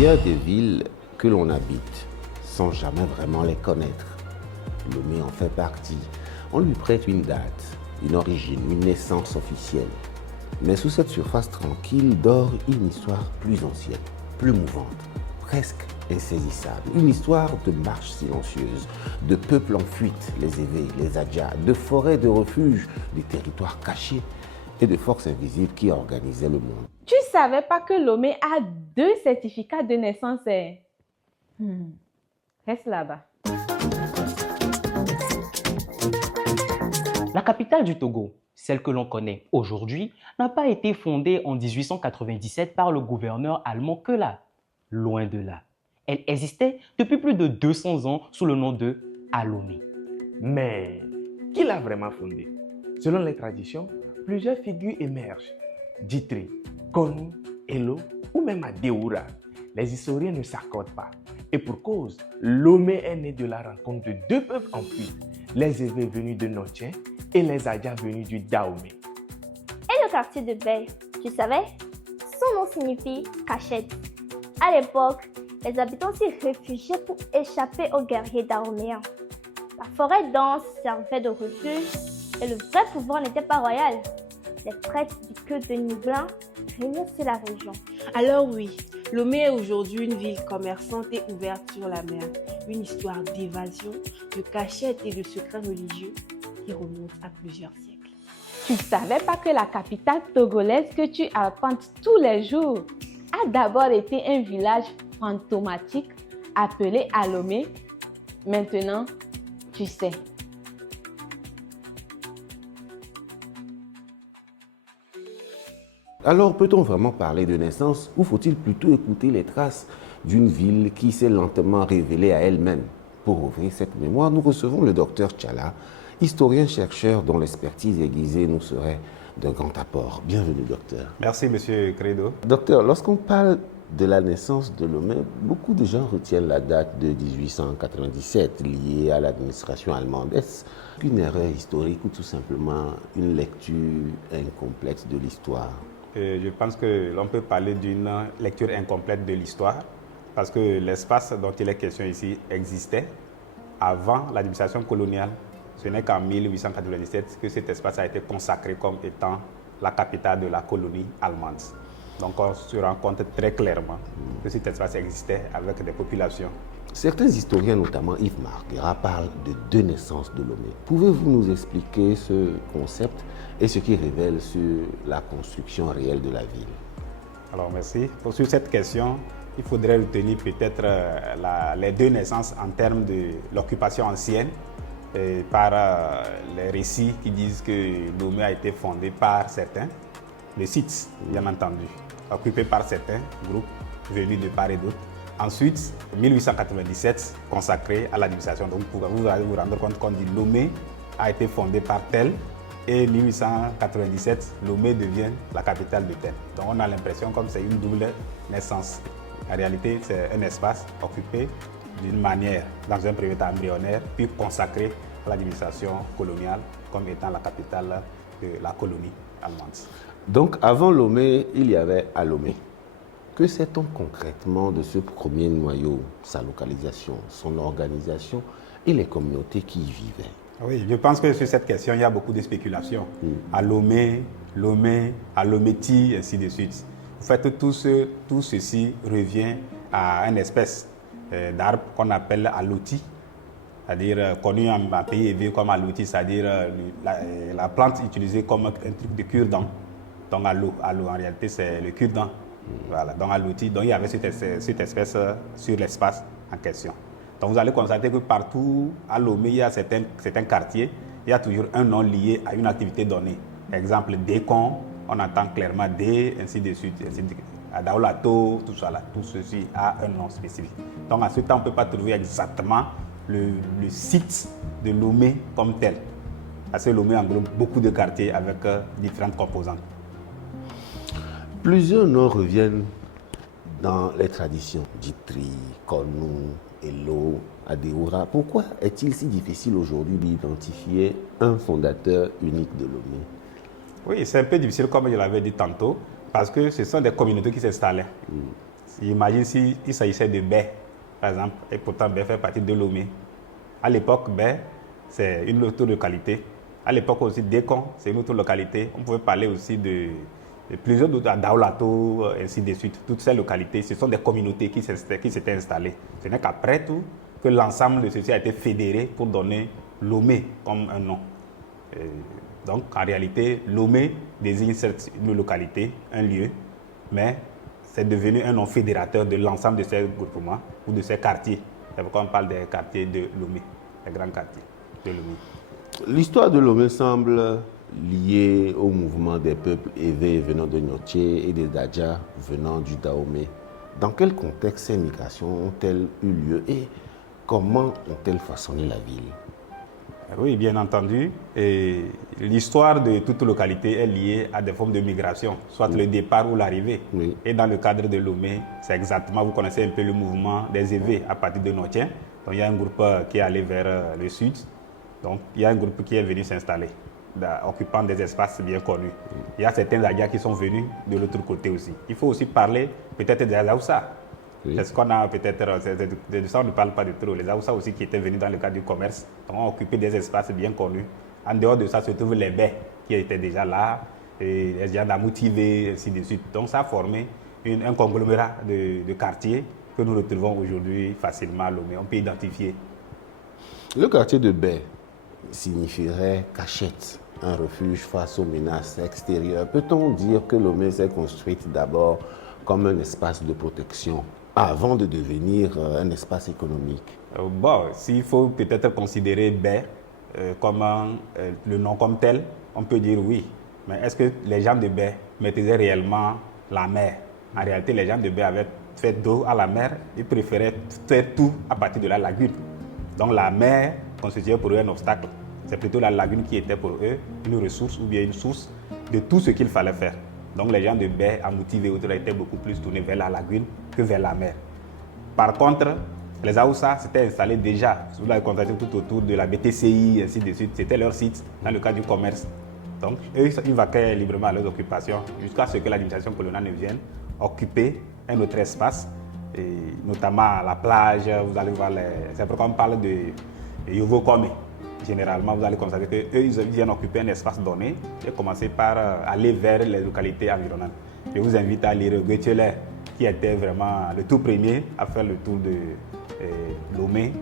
Il y a des villes que l'on habite sans jamais vraiment les connaître. Lomé en fait partie. On lui prête une date, une origine, une naissance officielle. Mais sous cette surface tranquille dort une histoire plus ancienne, plus mouvante, presque insaisissable. Une histoire de marche silencieuse, de peuples en fuite, les Évés, les Adjas, de forêts de refuge, de territoires cachés et de forces invisibles qui organisaient le monde. Tu savais pas que Lomé a 2 certificats de naissance? Reste là-bas. La capitale du Togo, celle que l'on connaît aujourd'hui, n'a pas été fondée en 1897 par le gouverneur allemand que là. Loin de là. Elle existait depuis plus de 200 ans sous le nom de Lomé. Mais qui l'a vraiment fondée? Selon les traditions, plusieurs figures émergent. Djitri, Konu, Elo ou même Adeoura. Les historiens ne s'accordent pas. Et pour cause, Lomé est né de la rencontre de 2 peuples en fuite, les Évés venus de Notien et les Adjas venus du Dahomey. Et le quartier de Bel, tu savais? Son nom signifie cachette. À l'époque, les habitants s'y réfugiaient pour échapper aux guerriers dahoméens. La forêt dense servait de refuge et le vrai pouvoir n'était pas royal. Les prêtres du culte de Nibelin régnaient sur la région. Alors oui, Lomé est aujourd'hui une ville commerçante et ouverte sur la mer. Une histoire d'évasion, de cachette et de secrets religieux qui remonte à plusieurs siècles. Tu savais pas que la capitale togolaise que tu arpentes tous les jours a d'abord été un village fantomatique appelé Lomé? Maintenant, tu sais. Alors peut-on vraiment parler de naissance ou faut-il plutôt écouter les traces d'une ville qui s'est lentement révélée à elle-même? Pour ouvrir cette mémoire, nous recevons le docteur Tchala, historien-chercheur dont l'expertise aiguisée nous serait d'un grand apport. Bienvenue, docteur. Merci, monsieur Credo. Docteur, lorsqu'on parle de la naissance de Lomé, beaucoup de gens retiennent la date de 1897 liée à l'administration allemande. Est-ce une erreur historique ou tout simplement une lecture incomplète de l'histoire? Je pense que l'on peut parler d'une lecture incomplète de l'histoire parce que l'espace dont il est question ici existait avant l'administration coloniale. Ce n'est qu'en 1897 que cet espace a été consacré comme étant la capitale de la colonie allemande. Donc on se rend compte très clairement que cet espace existait avec des populations. Certains historiens, notamment Yves Marguerat, parlent de 2 naissances de Lomé. Pouvez-vous nous expliquer ce concept et ce qui révèle sur la construction réelle de la ville? Alors merci. Sur cette question, il faudrait retenir peut-être les 2 naissances en termes de l'occupation ancienne par les récits qui disent que Lomé a été fondé par certains, les sites bien entendu, occupés par certains groupes venus de part et d'autre. Ensuite, 1897, consacré à l'administration. Donc, vous allez vous rendre compte qu'on dit Lomé a été fondé par tel et 1897, Lomé devient la capitale de tel. Donc, on a l'impression comme c'est une double naissance. En réalité, c'est un espace occupé d'une manière, dans un premier temps embryonnaire, puis consacré à l'administration coloniale comme étant la capitale de la colonie allemande. Donc, avant Lomé, il y avait Lomé. Que sait-on concrètement de ce premier noyau, sa localisation, son organisation et les communautés qui y vivaient? Oui, je pense que sur cette question, il y a beaucoup de spéculations. Lomé, Lométi, ainsi de suite. En fait, tout ceci revient à une espèce d'arbre qu'on appelle aloti, c'est-à-dire connu en pays élevé comme aloti, c'est-à-dire la plante utilisée comme un truc de cure-dent. Donc alo, en réalité, c'est le cure-dent. Voilà, donc aloti, donc il y avait cette espèce sur l'espace en question. Donc vous allez constater que partout à Lomé, il y a certains quartiers, il y a toujours un nom lié à une activité donnée. Exemple, Décon, on entend clairement Dé, ainsi de suite. À Daolato, tout ça là, tout ceci a un nom spécifique. Donc à ce temps, on ne peut pas trouver exactement le site de Lomé comme tel. Parce que Lomé englobe beaucoup de quartiers avec différentes composantes. Plusieurs noms reviennent dans les traditions. Djitri, Konu, Elo, Adeoura. Pourquoi est-il si difficile aujourd'hui d'identifier un fondateur unique de Lomé? Oui, c'est un peu difficile comme je l'avais dit tantôt, parce que ce sont des communautés qui s'installaient. J'imagine s'il s'agissait de Baie, par exemple, et pourtant Baie fait partie de Lomé. À l'époque, Baie, c'est une autre localité. À l'époque aussi, Décon, c'est une autre localité. On pouvait parler aussi de plusieurs d'autres, Daolato, ainsi de suite. Toutes ces localités, ce sont des communautés qui s'étaient installées. Ce n'est qu'après tout que l'ensemble de ceci a été fédéré pour donner Lomé comme un nom. Donc, en réalité, Lomé désigne certes une localité, un lieu, mais c'est devenu un nom fédérateur de l'ensemble de ces groupements ou de ces quartiers. C'est pourquoi on parle des quartiers de Lomé, les grands quartiers de Lomé. L'histoire de Lomé semble liée au mouvement des peuples Ewe venant de Nyotié et des Dadja venant du Dahomey. Dans quel contexte ces migrations ont-elles eu lieu et comment ont-elles façonné la ville? Oui, bien entendu. Et l'histoire de toute localité est liée à des formes de migration, soit le départ ou l'arrivée. Oui. Et dans le cadre de Lomé, c'est exactement, vous connaissez un peu le mouvement des Ewe à partir de Notien. Donc il y a un groupe qui est allé vers le sud. Donc il y a un groupe qui est venu s'installer, occupant des espaces bien connus. Il y a certains Adja qui sont venus de l'autre côté aussi. Il faut aussi parler peut-être des Aoussa. Oui. C'est ce qu'on a peut-être, de ça on ne parle pas de trop. Les Aoussa aussi qui étaient venus dans le cadre du commerce, ont occupé des espaces bien connus. En dehors de ça se trouvent les baies qui étaient déjà là, et les gens motivés, ainsi de suite. Donc ça a formé un conglomérat de quartiers que nous retrouvons aujourd'hui facilement à Lomé. On peut identifier. Le quartier de Baie signifierait cachette, un refuge face aux menaces extérieures. Peut-on dire que Lomé s'est construite d'abord comme un espace de protection avant de devenir un espace économique? Bon, s'il faut peut-être considérer Baie comme le nom comme tel, on peut dire oui. Mais est-ce que les gens de Baie maîtrisaient réellement la mer? En réalité, les gens de Baie avaient fait d'eau à la mer, ils préféraient faire tout à partir de la lagune. Donc la mer constituait pour eux un obstacle. C'est plutôt la lagune qui était pour eux une ressource ou bien une source de tout ce qu'il fallait faire. Donc les gens de Baie, à motiver autres, étaient beaucoup plus tournés vers la lagune que vers la mer. Par contre, les Aoussa s'étaient installés déjà, vous l'avez constaté, tout autour de la BTCI, ainsi de suite. C'était leur site dans le cadre du commerce. Donc eux, ils vaquaient librement à leurs occupations jusqu'à ce que l'administration coloniale ne vienne occuper un autre espace, et notamment la plage. Vous allez voir, c'est pourquoi on parle de Yovo Kome. Généralement, vous allez constater qu'eux, ils viennent occuper un espace donné et commencer par aller vers les localités environnantes. Je vous invite à lire Goethe, qui était vraiment le tout premier à faire le tour de Lomé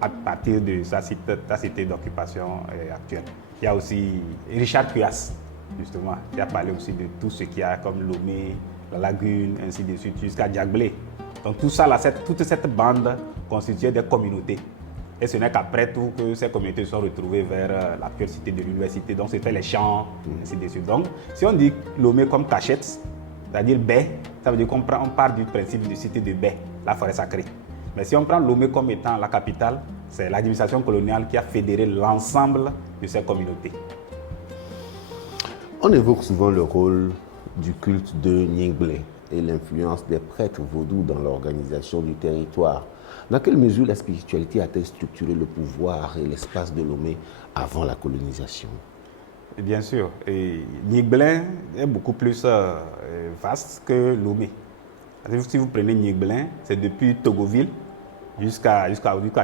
à partir de sa cité d'occupation actuelle. Il y a aussi Richard Cuyas, justement, qui a parlé aussi de tout ce qu'il y a comme Lomé, la lagune, ainsi de suite, jusqu'à Diaglé. Donc tout ça, toute cette bande constituait des communautés. Et ce n'est qu'après tout que ces communautés se sont retrouvées vers l'actuelle cité de l'université. Donc c'était les champs, ainsi de suite. Donc si on dit Lomé comme cachette, c'est-à-dire Baie, ça veut dire qu'on part du principe de cité de Baie, la forêt sacrée. Mais si on prend Lomé comme étant la capitale, c'est l'administration coloniale qui a fédéré l'ensemble de ces communautés. On évoque souvent le rôle du culte de Nyingblé et l'influence des prêtres vaudous dans l'organisation du territoire. Dans quelle mesure la spiritualité a-t-elle structuré le pouvoir et l'espace de Lomé avant la colonisation? Bien sûr. Nyingblé est beaucoup plus vaste que Lomé. Si vous prenez Nyingblé, c'est depuis Togoville jusqu'à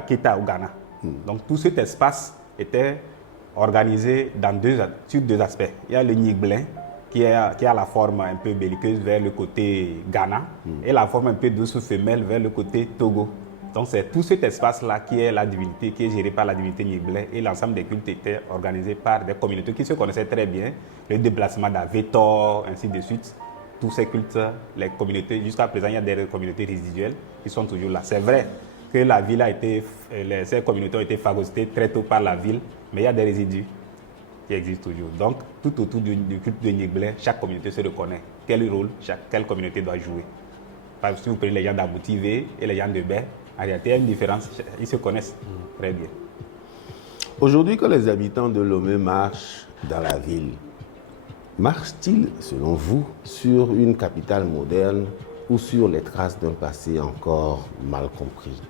Keta au Ghana. Donc tout cet espace était organisé sur deux aspects. Il y a le Nyingblé qui a la forme un peu belliqueuse vers le côté Ghana et la forme un peu douce femelle vers le côté Togo. Donc c'est tout cet espace-là qui est la divinité, qui est géré par la divinité Nyingblé, et l'ensemble des cultes étaient organisés par des communautés qui se connaissaient très bien. Le déplacement d'Avetor, ainsi de suite. Tous ces cultes, les communautés, jusqu'à présent, il y a des communautés résiduelles qui sont toujours là. C'est vrai que la ville ces communautés ont été phagocytées très tôt par la ville, mais il y a des résidus qui existent toujours. Donc, tout autour du culte de Nyingblé, chaque communauté se reconnaît. Quel rôle quelle communauté doit jouer. Par exemple, si vous prenez les gens d'Aboutive et les gens de Baie, en réalité, il y a une différence, ils se connaissent très bien. Aujourd'hui, quand les habitants de Lomé marchent dans la ville, marchent-ils, selon vous, sur une capitale moderne ou sur les traces d'un passé encore mal compris?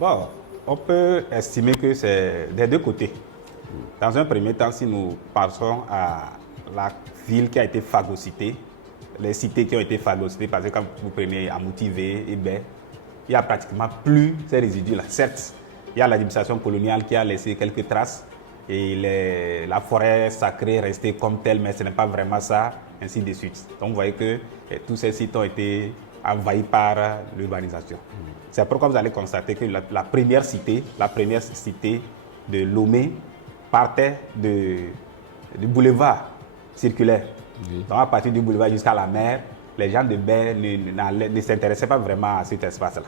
Bon, on peut estimer que c'est des deux côtés. Dans un premier temps, si nous passons à la ville qui a été phagocytée, les cités qui ont été phagocytées, parce que quand vous prenez Amouti-V et Baie, il n'y a pratiquement plus ces résidus-là. Certes, il y a l'administration coloniale qui a laissé quelques traces et la forêt sacrée est restée comme telle, mais ce n'est pas vraiment ça, ainsi de suite. Donc vous voyez que tous ces sites ont été envahis par l'urbanisation. C'est pourquoi vous allez constater que la première cité de Lomé partait du boulevard circulaire. Donc à partir du boulevard jusqu'à la mer, les gens de Baie ne s'intéressaient pas vraiment à cet espace-là.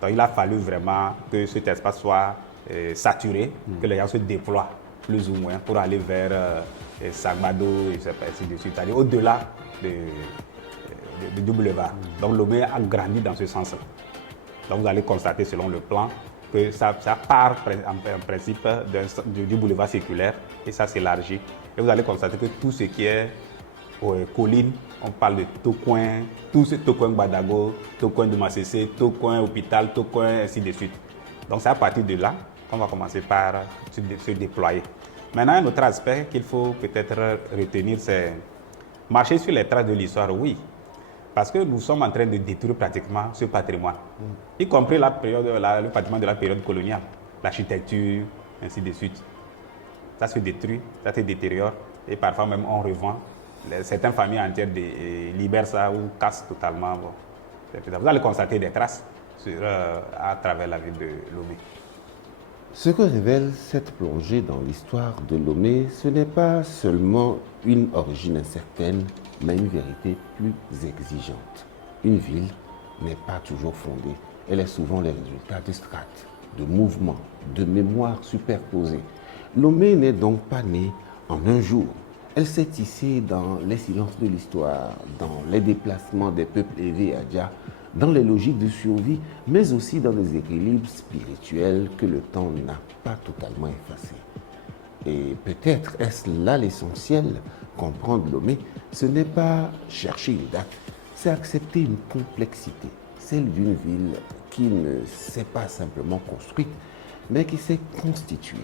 Donc il a fallu vraiment que cet espace soit saturé, que les gens se déploient plus ou moins pour aller vers Sagbado et ainsi de suite, c'est-à-dire au-delà du boulevard. Donc Lomé a grandi dans ce sens-là. Donc vous allez constater selon le plan que ça part en principe du boulevard circulaire et ça s'élargit. Et vous allez constater que tout ce qui est colline, on parle de Tocoin, tout ce Tocoin Badago, Tocoin de Massessé, Tocoin Hôpital, Tocoin, ainsi de suite. Donc c'est à partir de là qu'on va commencer par se déployer. Maintenant, un autre aspect qu'il faut peut-être retenir, c'est marcher sur les traces de l'histoire, oui. Parce que nous sommes en train de détruire pratiquement ce patrimoine, y compris le patrimoine de la période coloniale, l'architecture, ainsi de suite. Ça se détruit, ça se détériore et parfois même on revend. Certaines familles entières libèrent ça ou cassent totalement. Bon. Vous allez constater des traces à travers la ville de Lomé. Ce que révèle cette plongée dans l'histoire de Lomé, ce n'est pas seulement une origine incertaine, mais une vérité plus exigeante. Une ville n'est pas toujours fondée. Elle est souvent le résultat de strates, de mouvements, de mémoires superposées. Lomé n'est donc pas née en un jour. Elle s'est tissée dans les silences de l'histoire, dans les déplacements des peuples Ewe et Adja, dans les logiques de survie, mais aussi dans des équilibres spirituels que le temps n'a pas totalement effacés. Et peut-être est-ce là l'essentiel, comprendre Lomé, ce n'est pas chercher une date, c'est accepter une complexité, celle d'une ville qui ne s'est pas simplement construite, mais qui s'est constituée.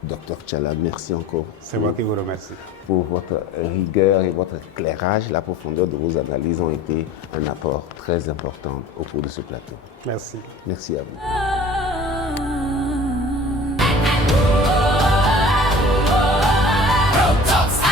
Dr Tchala, merci encore. C'est moi qui vous remercie. Pour votre rigueur et votre éclairage, la profondeur de vos analyses ont été un apport très important au cours de ce plateau. Merci. Merci à vous. Talks,